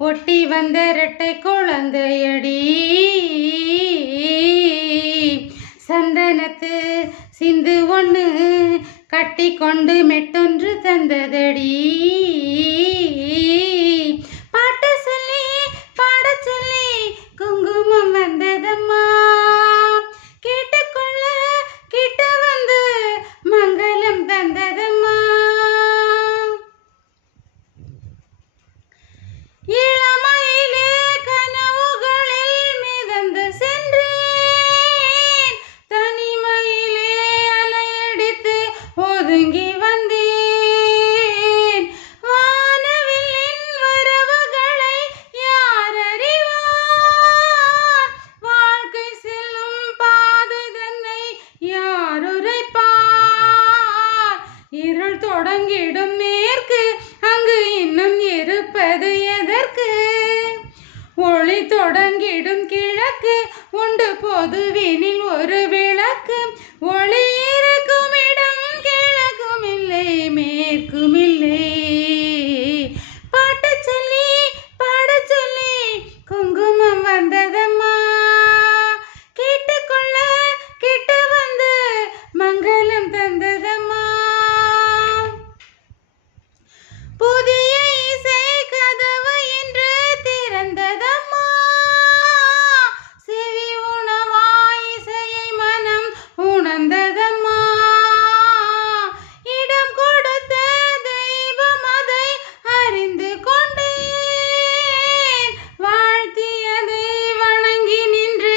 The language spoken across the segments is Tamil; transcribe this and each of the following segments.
ஒட்டி வந்த இரட்டை குழந்தையடி சந்தனத்து சிந்து ஒன்று கட்டி கொண்டு மெட்டொன்று தந்ததடி பாட்டு சொல்லி பாட சொல்லி குங்குமம் வந்ததம்மா கேட்டுக்கொள்ள கிட்ட வந்து மங்களம் தந்ததம்மா இளமையிலே கனவுகளில் மிதந்து சென்றேன் தனிமையிலே அலையடித்து ஒதுங்கி வந்தேன் வானவில்லின் வரவுகளை யார் அறிவார் வாழ்க்கை செல்லும் பாதை தன்னை யார் உரைப்பார் இருள் தொடங்கிடும் மேற்கு அங்கு இன்னும் இருப்பது எதற்கு ஒளி தொடங்கிடும் கிழக்கு உண்டு பொதுவினில் ஒரு விளக்கு ஒளி இருக்கும் இடம் கிழக்கும் இல்லை மேற்கும் இல்லை பாட்டு சொல்லி பாட சொல்லி குங்குமம் வந்ததம்மா கேட்டுக்கொள்ள கிட்ட வந்து மங்களம் தந்ததம்மா புதிய இசை கதவு என்று திறந்ததம்மா செவி உணவாய் இசையை மனம் உணர்ந்ததம்மா இடம் கொடுத்த தெய்வம் அதை அறிந்து கொண்டேன் வாழ்த்தியதை வணங்கி நின்று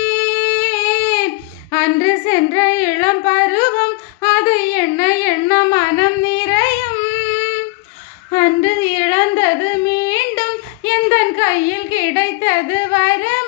வாழ்ந்திடுவேன் அன்று சென்ற இளம் பருவம் அது என்ன என்ன மனம் நிறையும் அன்று இழந்தது மீண்டும் எந்தன் கையில் கிடைத்தது வரம்